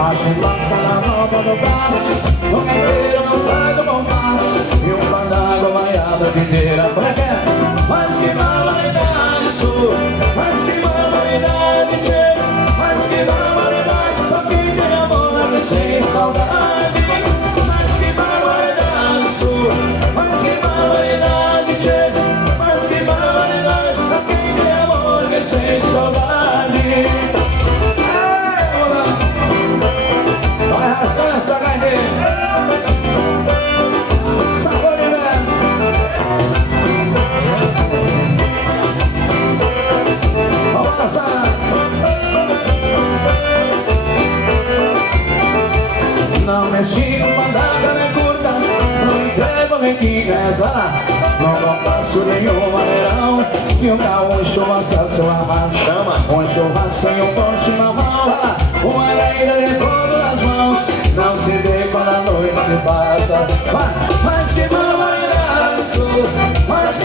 A chibata na mão do braço, o inteiro não sai do compasso, e um fandango vaiado de inteira frequenta. Mas que barbaridade sua, mas que barbaridade tchê, mas que barbaridade, só que tem amor e sem saudade. Mas que barbaridade sua, mas que barbaridade tchê, mas que barbaridade, só que tem amor e sem saudade. Vai arrastando essa carneira, sabor de inverno. Vamos dançar. Não mexi com fandango nem curta, não entrego nem quinhença, não compasso nenhum maneirão, que o gaúcho assa seu arrastama, um churrasco e um pão chimarrão, uma leira de fogo nas mãos, não se vê quando a noite se passa. Mas que barbaridade sua, mas